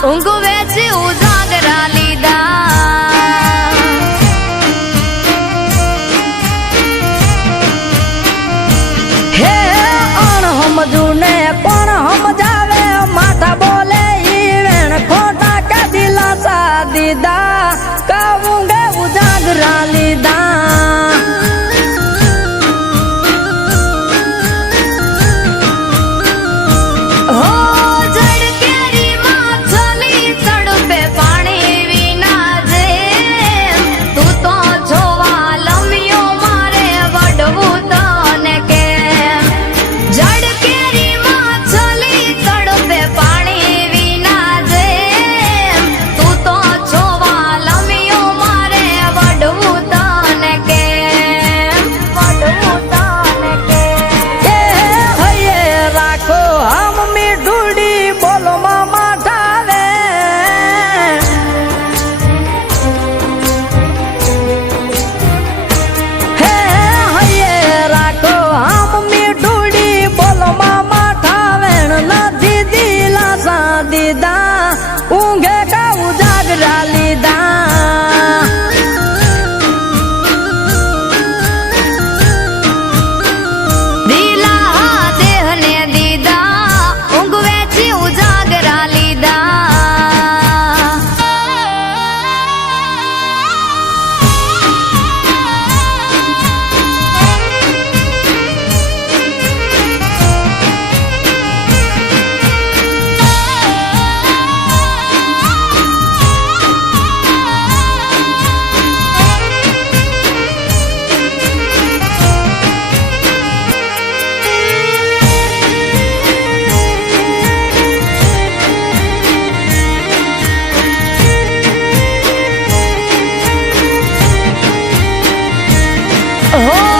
ઊંઘ વેચી ઉજાગરા લીધા હે અણહમજુ ને કોણ સમજાવે માથા બોલે ઈ વેણ ખોટા કે દિલાસા દીધા કહું ગે ઉજાગરા લીધા ઊંઘે કા ઉજાગરા લીધા દિલા દેહને દીધા ઊંઘ વેચી ઉજાગરા લીધા હો